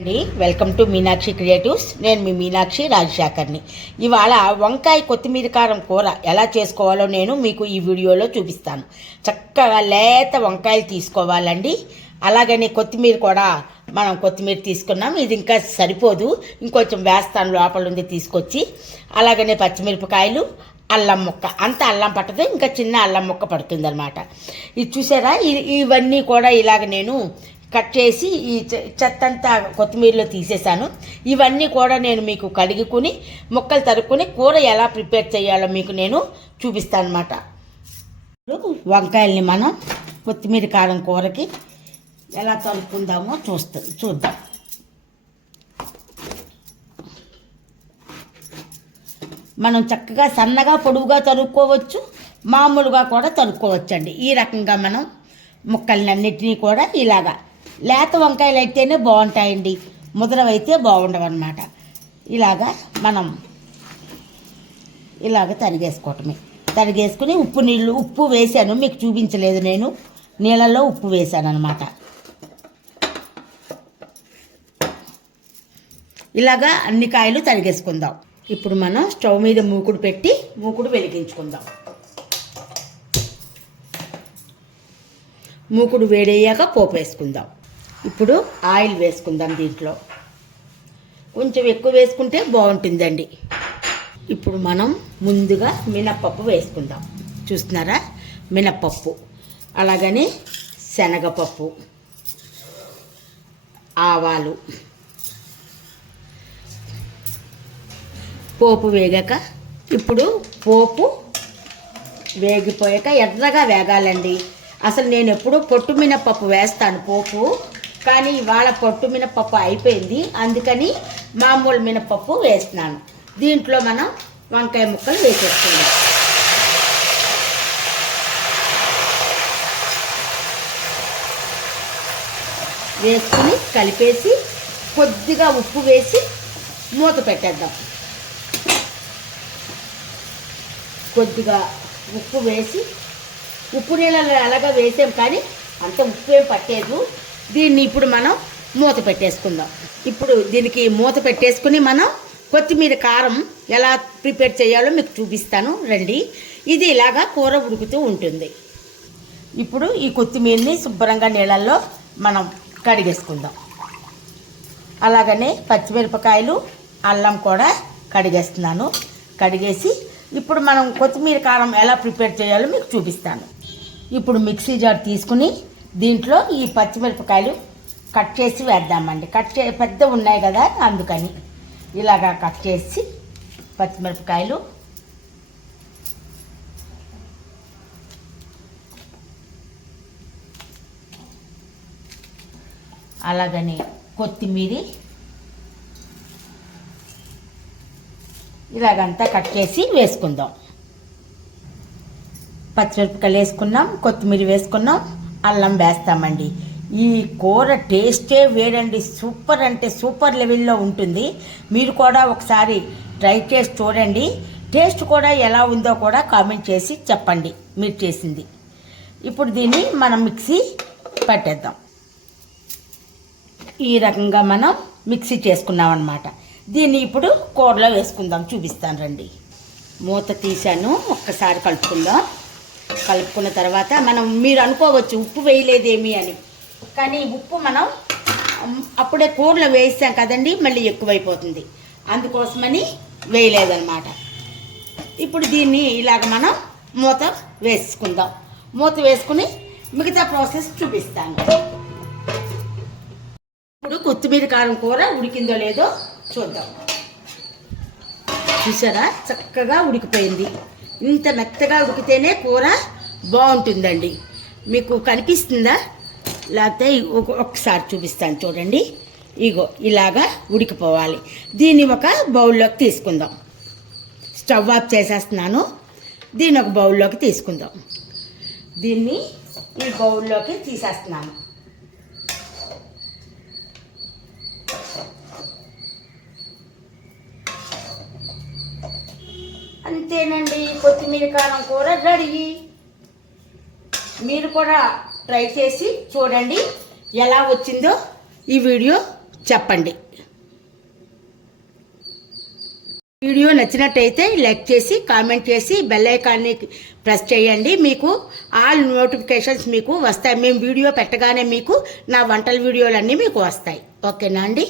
అండి. Welcome to Meenakshi creatives నేను మీ మీనాక్షి రాజశేఖర్ని. ఇవాళ వంకాయ కొత్తిమీర కారం కూర ఎలా చేసుకోవాలో నేను మీకు ఈ వీడియోలో చూపిస్తాను. చక్కగా లేత వంకాయలు తీసుకోవాలండి. అలాగని కొత్తిమీర కూడా మనం కొత్తిమీర తీసుకున్నాం. ఇది ఇంకా సరిపోదు. ఇంకొంచెం వేస్తాను లోపల ఉంది తీసుకొచ్చి. అలాగనే పచ్చిమిరపకాయలు అల్లం ముక్క. అంత అల్లం పట్టదు. ఇంకా చిన్న అల్లం ముక్క పడుతుంది అనమాట ఇది చూసారా? ఇవన్నీ కూడా ఇలాగ నేను కట్ చేసి ఈ చెత్తంతా కొత్తిమీరలో తీసేసాను ఇవన్నీ కూడా నేను మీకు కడుగుకుని ముక్కలు తరుక్కుని కూర ఎలా ప్రిపేర్ చేయాలో మీకు నేను చూపిస్తాను అనమాట వంకాయల్ని మనం కొత్తిమీర కారం కూరకి ఎలా తరుక్కుందామో చూస్తా చూద్దాం. మనం చక్కగా సన్నగా పొడువుగా తరుక్కోవచ్చు. మామూలుగా కూడా తరుక్కోవచ్చండి. ఈ రకంగా మనం ముక్కలన్నిటినీ కూడా ఇలాగా లేత వంకాయలు అయితేనే బాగుంటాయండి. ముద్రవైతే బాగుండవు అనమాట ఇలాగా మనం ఇలాగ తరిగేసుకోవటమే. తరిగేసుకుని ఉప్పు నీళ్ళు ఉప్పు వేసాను మీకు చూపించలేదు నేను. నీళ్ళలో ఉప్పు వేసాను అనమాట ఇలాగా అన్ని కాయలు తరిగేసుకుందాం. ఇప్పుడు మనం స్టవ్ మీద మూకుడు పెట్టి మూకుడు వెలిగించుకుందాం. మూకుడు వేడయ్యాక పోపు వేసుకుందాం. ఇప్పుడు ఆయిల్ వేసుకుందాం దీంట్లో. కొంచెం ఎక్కువ వేసుకుంటే బాగుంటుందండి. ఇప్పుడు మనం ముందుగా మినప్పప్పు వేసుకుందాం. చూస్తున్నారా? మినప్పప్పు. అలాగని శనగపప్పు. ఆవాలు. పోపు వేగాక ఇప్పుడు పోపు వేగిపోయాక ఎర్రగా వేగాలండి. అసలు నేను ఎప్పుడూ పొట్టు మినపప్పు వేస్తాను పోపు. కానీ ఇవాళ పొట్టు మినపప్పు అయిపోయింది. అందుకని మామూలు మినపప్పు వేస్తున్నాను. దీంట్లో మనం వంకాయ ముక్కలు వేసేస్తున్నాం వేసుకుని కలిపేసి కొద్దిగా ఉప్పు వేసి మూత పెట్టేద్దాం. కొద్దిగా ఉప్పు వేసి ఉప్పు నీళ్ళలో ఎలాగ వేసాం కానీ అంత ఉప్పు ఏం పట్టేదు. దీన్ని ఇప్పుడు మనం మూత పెట్టేసుకుందాం. ఇప్పుడు దీనికి మూత పెట్టేసుకుని మనం కొత్తిమీర కారం ఎలా ప్రిపేర్ చేయాలో మీకు చూపిస్తాను. రండి. ఇది ఇలాగా కూర ఉడుకుతూ ఉంటుంది. ఇప్పుడు ఈ కొత్తిమీరని శుభ్రంగా నీళ్ళల్లో మనం కడిగేసుకుందాం. అలాగనే పచ్చిమిరపకాయలు అల్లం కూడా కడిగేస్తున్నాను. కడిగేసి ఇప్పుడు మనం కొత్తిమీర కారం ఎలా ప్రిపేర్ చేయాలో మీకు చూపిస్తాను. ఇప్పుడు మిక్సీ జార్ తీసుకుని దీంట్లో ఈ పచ్చిమిరపకాయలు కట్ చేసి వేద్దామండి. కట్ చే పెద్ద ఉన్నాయి కదా అందుకని ఇలాగా కట్ చేసి పచ్చిమిరపకాయలు అలాగని కొత్తిమీరి ఇలాగంతా కట్ చేసి వేసుకుందాం. పచ్చిమిరపకాయలు వేసుకున్నాం కొత్తిమీర వేసుకున్నాం. అల్లం వేస్తామండి. ఈ కూర టేస్టే వేరండి. సూపర్ అంటే సూపర్ లెవెల్లో ఉంటుంది. మీరు కూడా ఒకసారి ట్రై చేసి చూడండి. టేస్ట్ కూడా ఎలా ఉందో కూడా కామెంట్ చేసి చెప్పండి. మీరు చేసింది. ఇప్పుడు దీన్ని మనం మిక్సీ పట్టేద్దాం. ఈ రకంగా మనం మిక్సీ చేసుకున్నాం అనమాట దీన్ని ఇప్పుడు కూరలో వేసుకుందాం. చూపిస్తాను రండి. మూత తీశాను. ఒక్కసారి కలుపుకుందాం. కలుపుకున్న తర్వాత మనం మీరు అనుకోవచ్చు ఉప్పు వేయలేదేమి అని. కానీ ఉప్పు మనం అప్పుడే కూరలో వేసాం కదండి మళ్ళీ ఎక్కువైపోతుంది. అందుకోసమని వేయలేదన్నమాట. ఇప్పుడు దీన్ని ఇలాగ మనం మూత వేసుకుందాం. మూత వేసుకుని మిగతా ప్రాసెస్ చూపిస్తాను. ఇప్పుడు కొత్తిమీర కారం కూర ఉడికిందో లేదో చూద్దాం. చూసారా? చక్కగా ఉడికిపోయింది. ఇంత మెత్తగా ఉడికితేనే కూర బాగుంటుందండి. మీకు కనిపిస్తుందా? లేకపోతే ఒక- ఒకసారి చూపిస్తాను చూడండి. ఇగో ఇలాగా ఉడికిపోవాలి. దీన్ని ఒక బౌల్లోకి తీసుకుందాం. స్టవ్ ఆఫ్ చేసేస్తున్నాను. దీన్ని ఒక బౌల్లోకి తీసుకుందాం. దీన్ని ఈ బౌల్లోకి తీసేస్తున్నాను. అంతేనండి. కొత్తిమీర కారం కూర రెడీ. మీరు కూడా ట్రై చేసి చూడండి ఎలా వచ్చిందో ఈ వీడియో చెప్పండి. వీడియో నచ్చినట్టయితే లైక్ చేసి కామెంట్ చేసి బెల్ ఐకాన్ని ప్రెస్ చేయండి. మీకు ఆల్ నోటిఫికేషన్స్ మీకు వస్తాయి. మేము వీడియో పెట్టగానే మీకు నా వంటల వీడియోలన్నీ మీకు వస్తాయి. ఓకేనా అండి?